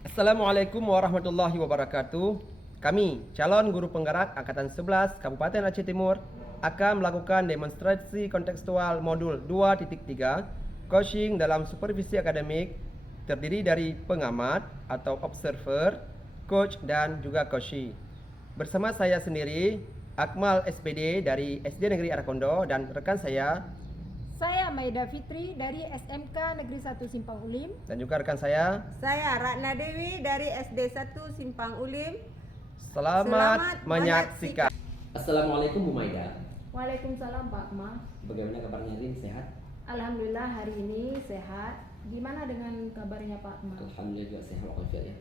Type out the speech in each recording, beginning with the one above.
Assalamualaikum warahmatullahi wabarakatuh. Kami, calon guru penggerak Angkatan 11 Kabupaten Aceh Timur, akan melakukan demonstrasi kontekstual modul 2.3 coaching dalam supervisi akademik terdiri dari pengamat atau observer, coach dan juga coachee. Bersama saya sendiri, Akmal SPD dari SD Negeri Arakondo dan rekan Saya Maida Fitri dari SMK Negeri 1 Simpang Ulim. dan juga rekan saya. Saya Ratna Dewi dari SD 1 Simpang Ulim. Selamat menyaksikan. Assalamualaikum Bu Maida. Waalaikumsalam Pak Ma. Bagaimana kabarnya hari ini, sehat? Alhamdulillah hari ini sehat. Gimana dengan kabarnya Pak Ma? Alhamdulillah juga sehat walafiat ya.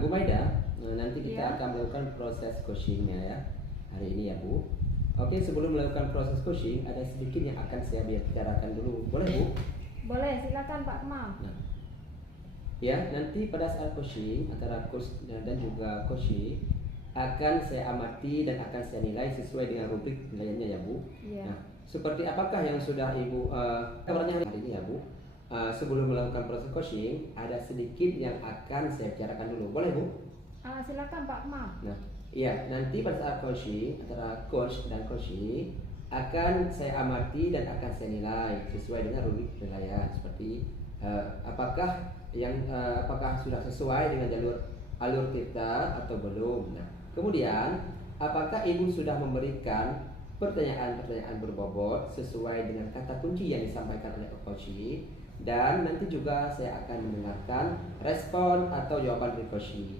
Bu Maida, nanti kita Ya. akan melakukan proses coachingnya ya hari ini ya Bu. Oke, sebelum melakukan proses coaching ada sedikit yang akan saya bicarakan dulu, boleh Bu? Boleh, silakan Pak Ma. Nah, ya nanti pada saat coaching antara coach dan juga coachee akan saya amati dan akan saya nilai sesuai dengan rubrik penilaiannya ya Bu. Iya. Nah, seperti apakah yang sudah Ibu kabarnya hari ini ya Bu? Sebelum melakukan proses coaching ada sedikit yang akan saya bicarakan dulu, boleh Bu? Silakan Pak Ma. Nah, iya nanti pada saat coaching antara coach dan coachee akan saya amati dan akan saya nilai sesuai dengan rubrik penilaian seperti apakah sudah sesuai dengan alur kita atau belum. Nah, kemudian apakah Ibu sudah memberikan pertanyaan-pertanyaan berbobot sesuai dengan kata kunci yang disampaikan oleh coachee, dan nanti juga saya akan mendengarkan respon atau jawaban dari coachee.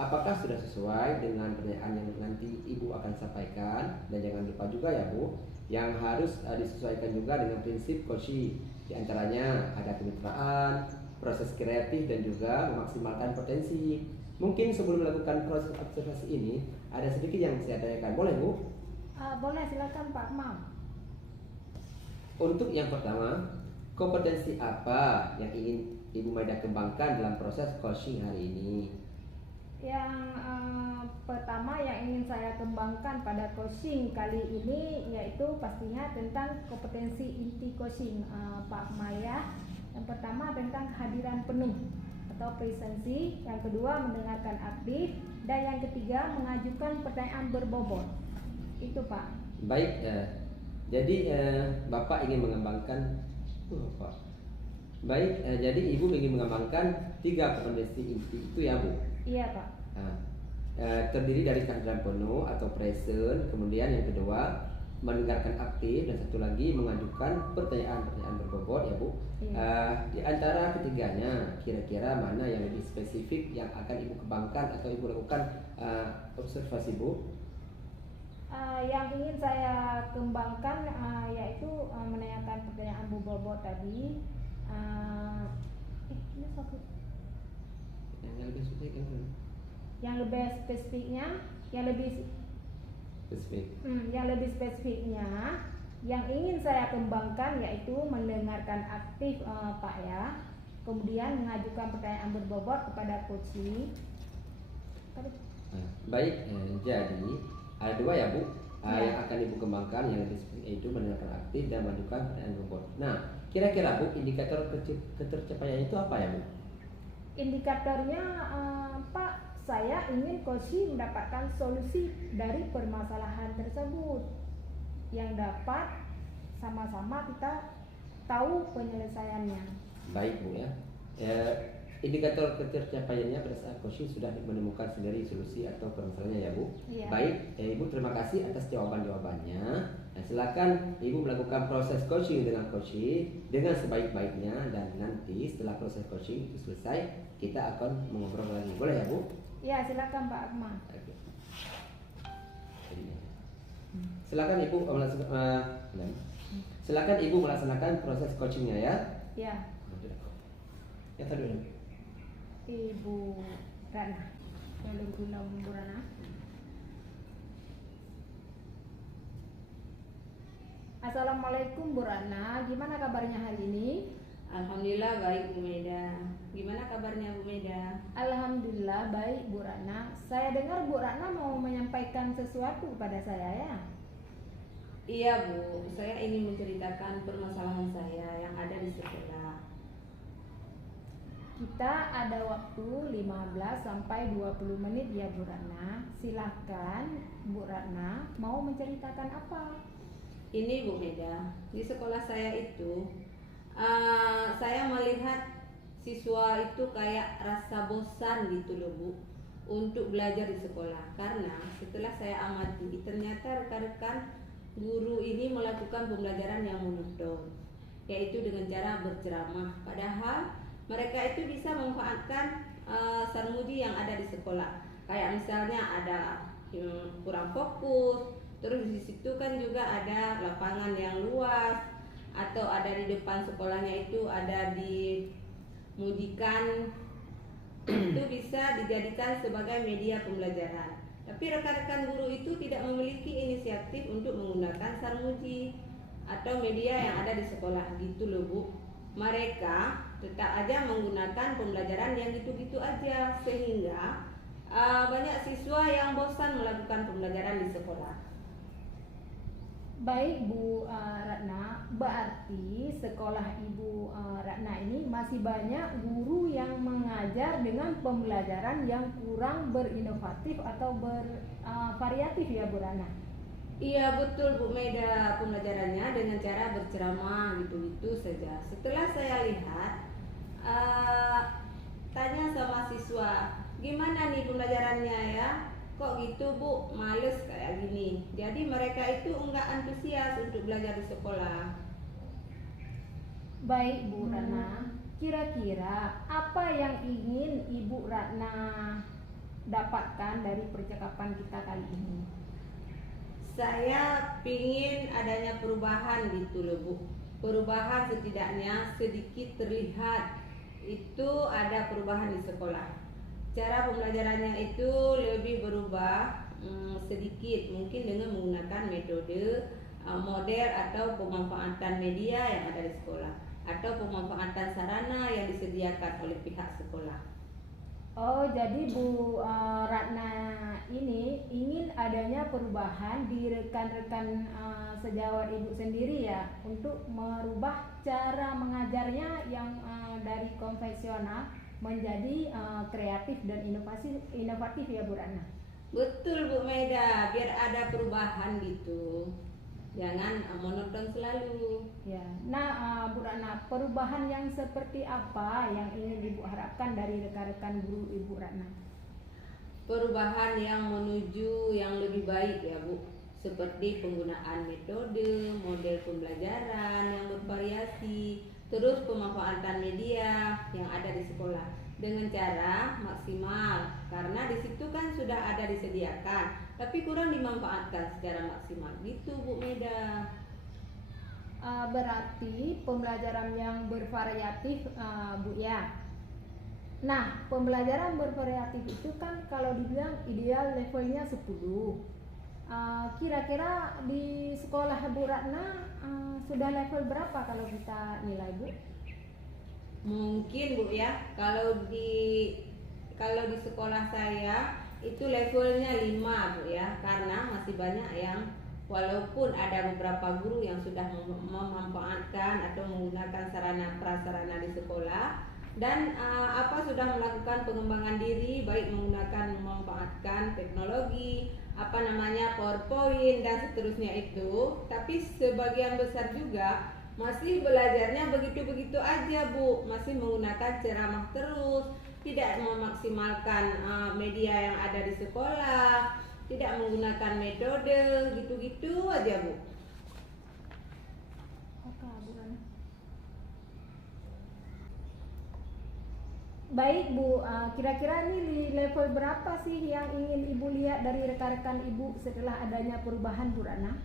Apakah sudah sesuai dengan pertanyaan yang nanti Ibu akan sampaikan, dan jangan lupa juga ya Bu, yang harus disesuaikan juga dengan prinsip coachee. Di antaranya ada kemitraan, proses kreatif dan juga memaksimalkan potensi. Mungkin sebelum melakukan proses observasi ini ada sedikit yang saya tanyakan, boleh Bu? Boleh, silakan Pak Ma. Untuk yang pertama, kompetensi apa yang ingin Ibu Maida kembangkan dalam proses coaching hari ini? Yang pertama yang ingin saya kembangkan pada coaching kali ini yaitu pastinya tentang kompetensi inti coaching Pak Maya. Yang pertama tentang kehadiran penuh atau presensi, yang kedua mendengarkan aktif, dan yang ketiga mengajukan pertanyaan berbobot. Itu Pak. Baik, jadi Bapak ingin mengembangkan Pak. Baik, jadi Ibu ingin mengembangkan 3 kompetensi inti itu ya Bu? Iya Pak. Nah, terdiri dari kehadiran penuh atau present, kemudian yang kedua mendengarkan aktif, dan satu lagi mengajukan pertanyaan-pertanyaan berbobot ya Bu. Di antara ketiganya kira-kira mana yang lebih spesifik yang akan Ibu kembangkan atau Ibu lakukan observasi Bu? Yang ingin saya kembangkan yaitu menanyakan pertanyaan berbobot tadi. Ini satu. Yang lebih spesifik kan? Yang lebih spesifiknya, yang lebih spesifiknya, yang ingin saya kembangkan yaitu mendengarkan aktif Pak ya, kemudian mengajukan pertanyaan berbobot kepada coachee. Baik, jadi ada 2 ya Bu yang akan Ibu kembangkan, yang lebih spesifik itu mendengarkan aktif dan mengajukan pertanyaan berbobot. Nah, kira-kira Bu indikator ketercapaian itu apa ya Bu? Indikatornya Pak, saya ingin coachee mendapatkan solusi dari permasalahan tersebut yang dapat sama-sama kita tahu penyelesaiannya. Baik Bu ya. Indikator ketercapaiannya pada saat coaching sudah menemukan sendiri solusi atau permasalahannya ya Bu. Iya. Baik, Ibu terima kasih atas jawaban-jawabannya. Nah, silakan Ibu melakukan proses coaching dengan coachee dengan sebaik-baiknya, dan nanti setelah proses coaching itu selesai kita akan mengobrol lagi. Boleh ya Bu? Ya, silakan Pak Akmal. Oke. Silakan Ibu silakan Ibu melaksanakan proses coachingnya ya. Ya, Ya tadi. Ibu Rana. Yang guna Bu Rana. Assalamualaikum Bu Rana, gimana kabarnya hari ini? Alhamdulillah baik Bu Maida. Gimana kabarnya Bu Maida? Alhamdulillah baik Bu Rana. Saya dengar Bu Rana mau menyampaikan sesuatu kepada saya ya? Iya Bu, saya ingin menceritakan permasalahan saya yang ada di sekolah. kita ada waktu 15 sampai 20 menit ya Bu Ratna. Silahkan Bu Ratna mau menceritakan apa? Ini Bu Meda, di sekolah saya itu saya melihat siswa itu kayak rasa bosan gitu loh Bu untuk belajar di sekolah, karena setelah saya amati ternyata rekan-rekan guru ini melakukan pembelajaran yang monoton, yaitu dengan cara berceramah, padahal mereka itu bisa memanfaatkan sarmuji yang ada di sekolah. Kayak misalnya ada kurang fokus, terus di situ kan juga ada lapangan yang luas, atau ada di depan sekolahnya itu ada dimujikan, itu bisa dijadikan sebagai media pembelajaran. Tapi rekan-rekan guru itu tidak memiliki inisiatif untuk menggunakan sarmuji atau media yang ada di sekolah gitu loh Bu. Mereka tetap aja menggunakan pembelajaran yang gitu-gitu aja, sehingga banyak siswa yang bosan melakukan pembelajaran di sekolah. Baik Bu Ratna, berarti sekolah Ibu Ratna ini masih banyak guru yang mengajar dengan pembelajaran yang kurang berinovatif atau bervariatif ya Bu Ratna? Iya betul Bu Meda, pembelajarannya dengan cara berceramah gitu-gitu saja. Setelah saya lihat, tanya sama siswa, gimana nih pembelajarannya ya? Kok gitu Bu, males kayak gini. Jadi mereka itu enggak antusias untuk belajar di sekolah. Baik Bu Ratna, kira-kira apa yang ingin Ibu Ratna dapatkan dari percakapan kita kali ini? Saya pingin adanya perubahan gitu loh Bu. Perubahan setidaknya sedikit terlihat itu ada perubahan di sekolah. Cara pembelajarannya itu lebih berubah sedikit, mungkin dengan menggunakan metode model atau pemanfaatan media yang ada di sekolah, atau pemanfaatan sarana yang disediakan oleh pihak sekolah. Oh, jadi Bu Ratna ini ingin adanya perubahan di rekan-rekan sejawat Ibu sendiri ya, untuk merubah cara mengajarnya yang dari konvensional menjadi kreatif dan inovatif ya Bu Ratna. Betul Bu Meda, biar ada perubahan gitu. Jangan monoton selalu. Ya. Nah, Bu Ratna, perubahan yang seperti apa yang ingin Ibu harapkan dari rekan-rekan guru Ibu Ratna? Perubahan yang menuju yang lebih baik ya Bu, seperti penggunaan metode, model pembelajaran yang bervariasi, terus pemanfaatan media yang ada di sekolah dengan cara maksimal, karena di situ kan sudah ada disediakan, tapi kurang dimanfaatkan secara maksimal gitu Bu Meda. Berarti pembelajaran yang bervariatif Bu ya. Nah, pembelajaran bervariatif itu kan kalau dibilang ideal levelnya 10. Kira-kira di sekolah Bu Ratna sudah level berapa kalau kita nilai Bu? Mungkin Bu ya, kalau di sekolah saya itu levelnya 5 Bu ya, karena masih banyak yang walaupun ada beberapa guru yang sudah memanfaatkan atau menggunakan sarana prasarana di sekolah dan sudah melakukan pengembangan diri, baik menggunakan memanfaatkan teknologi PowerPoint dan seterusnya itu, tapi sebagian besar juga masih belajarnya begitu-begitu aja Bu, masih menggunakan ceramah terus, tidak memaksimalkan media yang ada di sekolah, tidak menggunakan metode, gitu-gitu aja Bu. Baik Bu, kira-kira ini di level berapa sih yang ingin Ibu lihat dari rekan-rekan Ibu setelah adanya perubahan Bu Ratna?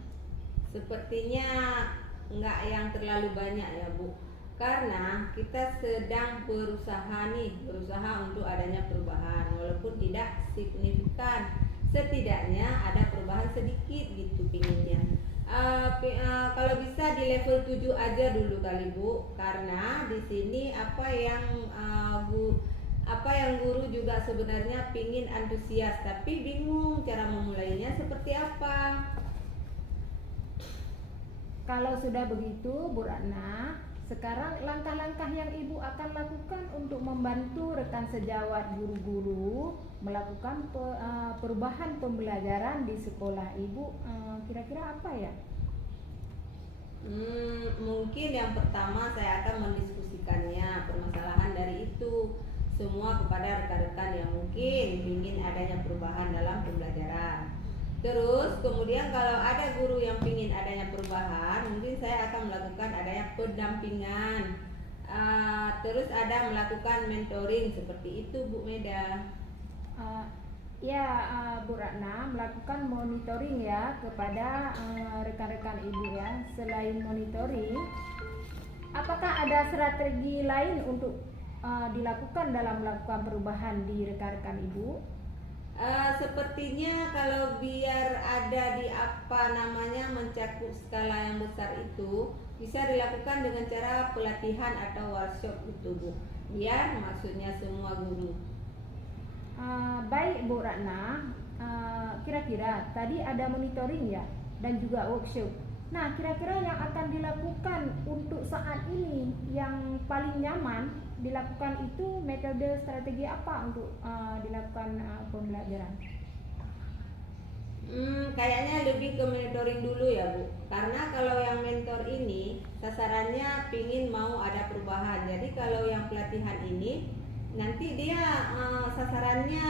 Sepertinya enggak yang terlalu banyak ya Bu, karena kita sedang berusaha untuk adanya perubahan, walaupun tidak signifikan, setidaknya ada perubahan sedikit gitu pinginnya. Kalau bisa di level 7 aja dulu kali Bu, karena di sini apa yang guru juga sebenarnya pingin antusias, tapi bingung cara memulainya seperti apa. Kalau sudah begitu Bu Ratna, sekarang langkah-langkah yang Ibu akan lakukan untuk membantu rekan sejawat guru-guru melakukan perubahan pembelajaran di sekolah Ibu, kira-kira apa ya? Mungkin yang pertama saya akan mendiskusikannya permasalahan dari itu semua kepada rekan-rekan yang mungkin ingin adanya perubahan dalam pembelajaran. Terus kemudian kalau ada guru yang ingin adanya perubahan, mungkin saya akan melakukan adanya pendampingan. Terus ada melakukan mentoring seperti itu Bu Meda. Bu Ratna, melakukan monitoring ya kepada rekan-rekan Ibu ya. Selain monitoring, apakah ada strategi lain untuk dilakukan dalam melakukan perubahan di rekan-rekan Ibu? Sepertinya kalau biar ada di mencakup skala yang besar itu bisa dilakukan dengan cara pelatihan atau workshop itu Bu. Biar maksudnya semua guru. Baik Bu Ratna, kira-kira tadi ada monitoring ya dan juga workshop. Nah, kira-kira yang akan dilakukan untuk saat ini yang paling nyaman dilakukan itu metode strategi apa untuk dilakukan pembelajaran? Kayaknya lebih ke mentoring dulu ya Bu. Karena kalau yang mentor ini sasarannya pingin mau ada perubahan. Jadi kalau yang pelatihan ini nanti dia sasarannya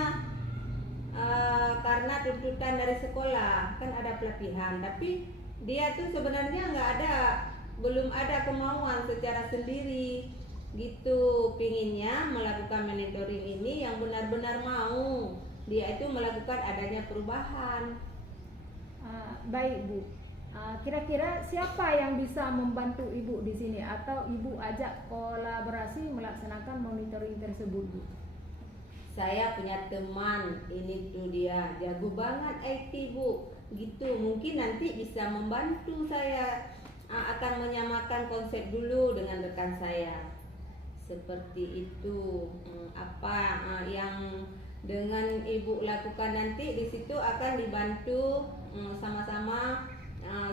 karena tuntutan dari sekolah kan ada pelatihan, tapi dia tuh sebenarnya belum ada kemauan secara sendiri gitu, pinginnya melakukan monitoring ini yang benar-benar mau dia itu melakukan adanya perubahan. Baik Bu, kira-kira siapa yang bisa membantu Ibu di sini atau Ibu ajak kolaborasi melaksanakan monitoring tersebut Bu? Saya punya teman, ini tuh dia jago banget IT Bu, gitu. Mungkin nanti bisa membantu saya, akan menyamakan konsep dulu dengan rekan saya. Seperti itu. Yang dengan Ibu lakukan nanti di situ akan dibantu sama-sama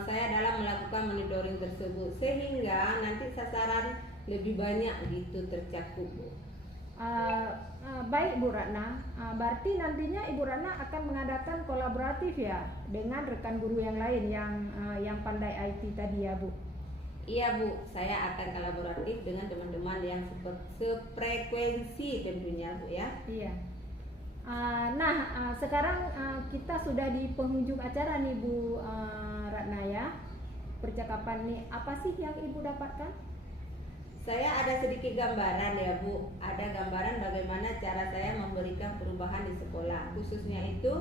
saya dalam melakukan monitoring tersebut sehingga nanti sasaran lebih banyak gitu tercakup Bu. Baik Bu Ratna, berarti nantinya Ibu Ratna akan mengadakan kolaboratif ya dengan rekan guru yang lain yang pandai IT tadi ya Bu? Iya Bu, saya akan kolaboratif dengan teman-teman yang sefrekuensi tentunya Bu ya. Iya. Sekarang kita sudah di penghujung acara nih Bu Ratna ya. Percakapan nih, apa sih yang Ibu dapatkan? Saya ada sedikit gambaran ya Bu. Ada gambaran bagaimana cara saya memberikan perubahan di sekolah, khususnya itu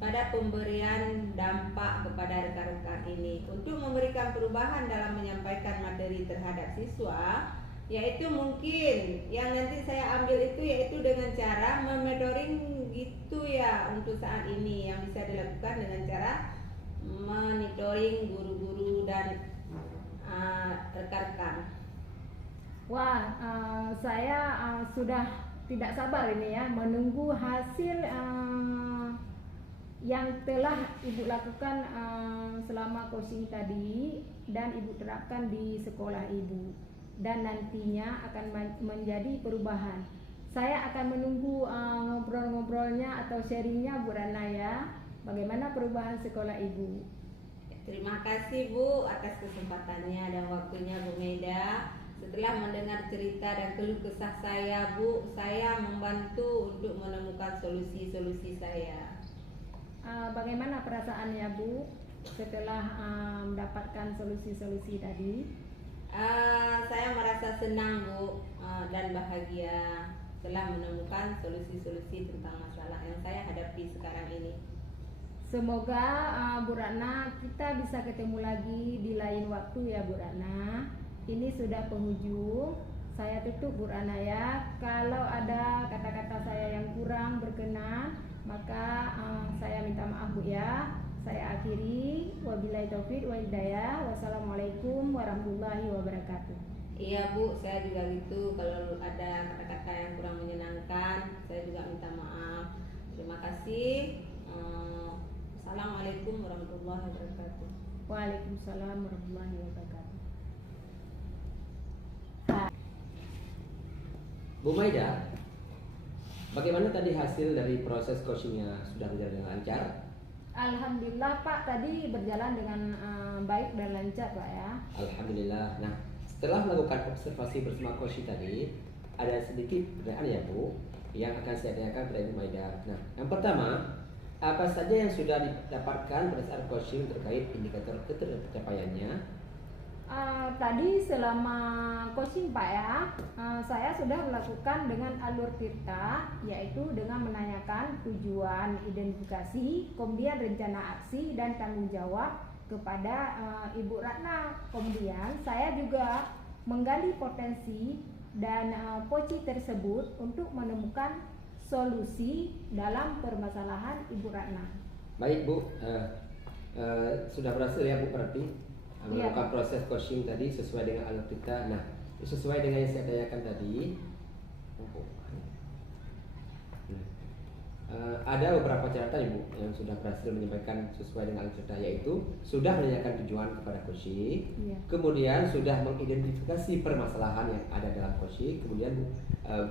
pada pemberian dampak kepada rekan-rekan ini. Untuk memberikan perubahan dalam menyampaikan materi terhadap siswa, yaitu mungkin yang nanti saya ambil itu yaitu dengan cara monitoring gitu ya untuk saat ini, yang bisa dilakukan dengan cara monitoring guru-guru dan rekan-rekan. Wah, saya sudah tidak sabar ini ya menunggu hasil yang telah Ibu lakukan selama coaching tadi dan Ibu terapkan di sekolah Ibu dan nantinya akan menjadi perubahan. Saya akan menunggu ngobrol-ngobrolnya atau sharingnya Bu Ratna ya, bagaimana perubahan sekolah Ibu. Terima kasih Bu atas kesempatannya dan waktunya Bu Meda. Setelah mendengar cerita dan keluh kesah saya Bu, saya membantu untuk menemukan solusi-solusi saya. Bagaimana perasaannya Bu setelah mendapatkan solusi-solusi tadi? Saya merasa senang Bu dan bahagia telah menemukan solusi-solusi tentang masalah yang saya hadapi sekarang ini. Semoga Bu Ratna kita bisa ketemu lagi di lain waktu ya Bu Ratna. Ini sudah penghujung. Saya tutup Bu Ratna ya. Kalau ada kata-kata saya yang kurang berkenan, maka saya minta maaf Bu ya. Saya akhiri. Wabillahi taufik wal hidayah. Wassalamualaikum warahmatullahi wabarakatuh. Iya Bu, saya juga gitu. Kalau ada kata-kata yang kurang menyenangkan, saya juga minta maaf. Terima kasih. Assalamualaikum warahmatullahi wabarakatuh. Waalaikumsalam warahmatullahi wabarakatuh. Bu Maida, bagaimana tadi hasil dari proses coachingnya? Sudah berjalan dengan lancar? Alhamdulillah Pak, tadi berjalan dengan baik dan lancar Pak ya. Alhamdulillah. Nah, setelah melakukan observasi bersama coach tadi, ada sedikit pertanyaan ya Bu, yang akan saya tanyakan kepada Ibu Maida. Nah, yang pertama, apa saja yang sudah didapatkan pada saat coaching terkait indikator ketercapaiannya? Tadi selama coaching Pak ya, saya sudah melakukan dengan alur tirta, yaitu dengan menanyakan tujuan, identifikasi, kemudian rencana aksi dan tanggung jawab kepada Ibu Ratna. Kemudian saya juga menggali potensi dan poci tersebut untuk menemukan solusi dalam permasalahan Ibu Ratna. Baik Bu, sudah berhasil ya Bu berarti melakukan proses coaching tadi sesuai dengan alur kita. Nah, sesuai dengan yang saya tanyakan tadi, ada beberapa catatan Ibu yang sudah berhasil menyampaikan sesuai dengan alur kita, yaitu sudah menanyakan tujuan kepada coaching, kemudian sudah mengidentifikasi permasalahan yang ada dalam coaching, kemudian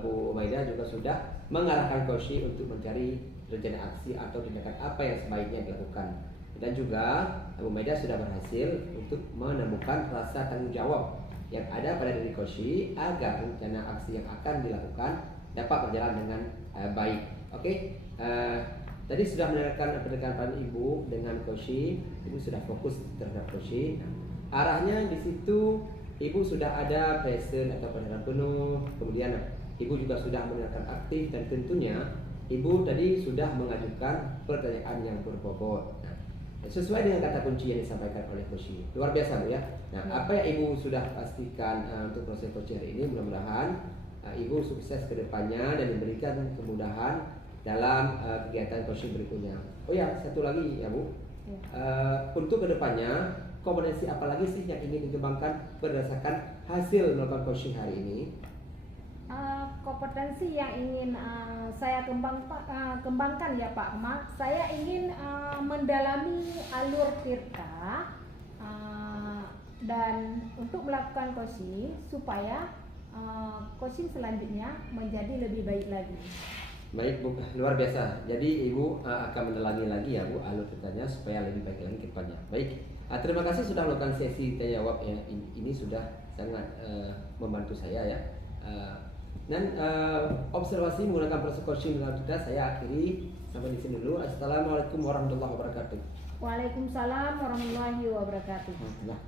Bu Maida juga sudah mengarahkan coaching untuk mencari rencana aksi atau tindakan apa yang sebaiknya dilakukan. Dan juga Bu Maida sudah berhasil untuk menemukan rasa tanggung jawab yang ada pada diri Koshi agar rencana aksi yang akan dilakukan dapat berjalan dengan baik. Oke, tadi sudah mendengarkan pendekatan Ibu dengan Koshi. Ibu sudah fokus terhadap Koshi. Arahnya di situ Ibu sudah ada present atau pendengaran penuh. Kemudian Ibu juga sudah mendengarkan aktif dan tentunya Ibu tadi sudah mengajukan pertanyaan yang berbobot. Sesuai dengan kata kunci yang disampaikan oleh Koshi. Luar biasa Bu ya. Nah, apa yang Ibu sudah pastikan untuk proses coaching hari ini, mudah-mudahan Ibu sukses ke depannya dan diberikan kemudahan dalam kegiatan coaching berikutnya. Oh ya, satu lagi ya Bu. Untuk ke depannya, kompetensi apa lagi sih yang ingin dikembangkan berdasarkan hasil melakukan coaching hari ini? Kompetensi yang ingin saya kembangkan ya Pak Mak, saya ingin mendalami alur tirta dan untuk melakukan coaching supaya coaching selanjutnya menjadi lebih baik lagi. Baik Bu, luar biasa. Jadi Ibu akan mendalami lagi ya Bu alur tirtanya supaya lebih baik lagi ke depannya. Baik, terima kasih sudah melakukan sesi tanya jawab ya. Ini sudah sangat membantu saya ya. Dan observasi menggunakan proses coaching dalam kita saya akhiri sampai di sini dulu. Assalamualaikum warahmatullahi wabarakatuh. Waalaikumsalam warahmatullahi wabarakatuh. Nah,